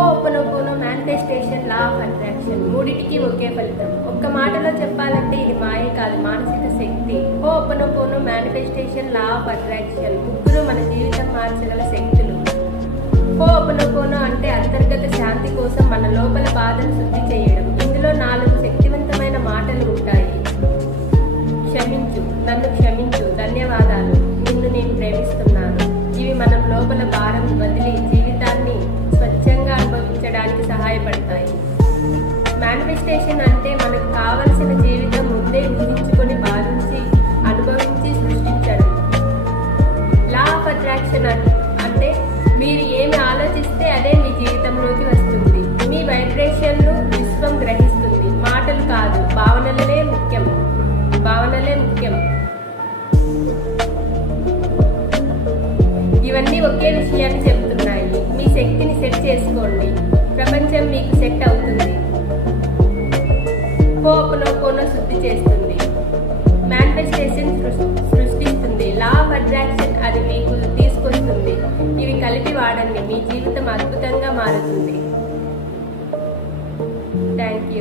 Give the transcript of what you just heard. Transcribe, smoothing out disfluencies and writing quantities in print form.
Ho'oponopono, manifestation, law of attraction మూడిటికి ఒకే ఫలితం. ఒక్క మాటలో చెప్పాలంటే ఇది మాయ కాదు, మానసిక శక్తి. Ho'oponopono, manifestation, law of attraction ముగ్గురు మన జీవితం మార్చగల శక్తులు. హోపనోపోనో అంటే అంతర్గత శాంతి కోసం మన లోపల బాధను శుద్ధి చేయడం. ఇందులో 4 శక్తివంతమైన మాటలు ఉంటాయి. క్షమించు, నన్ను క్షమించు, ధన్యవాదాలు, నిన్ను నేను ప్రేమిస్తున్నాను. ఇవి మనం లోపల భారం వదిలి జీవితాన్ని స్వచ్ఛంగా అనుభవించడానికి సహాయపడతాయి. మేనిఫెస్టేషన్ అంటే మనకు కావలసిన జీవితం ముందే ఊహించుకొని భావించి అనుభవించి సృష్టించడం. లా ఆఫ్ అట్రాక్షన్ అంటే మీరు ఏమి ఆలోచిస్తే అదే మీ జీవితంలోకి వస్తుంది. మీ వైబ్రేషన్లు విశ్వం గ్రహిస్తుంది. మాటలు కాదు, భావనలే ముఖ్యం. ఇవన్నీ ఒకే విషయాన్ని చెబుతున్నాయి. మీ శక్తిని సెట్ చేసుకోండి, ప్రపంచం మీకు సెట్ అవుతుంది. హోపనోపోనో శుద్ధి చేస్తుంది, మేనిఫెస్టేషన్ సృష్టిస్తుంది, లా ఆఫ్ అట్రాక్షన్ అది మీకు తీసుకొస్తుంది. ఇవి కలిపి వాడండి, మీ జీవితం అద్భుతంగా మారుతుంది. Thank you.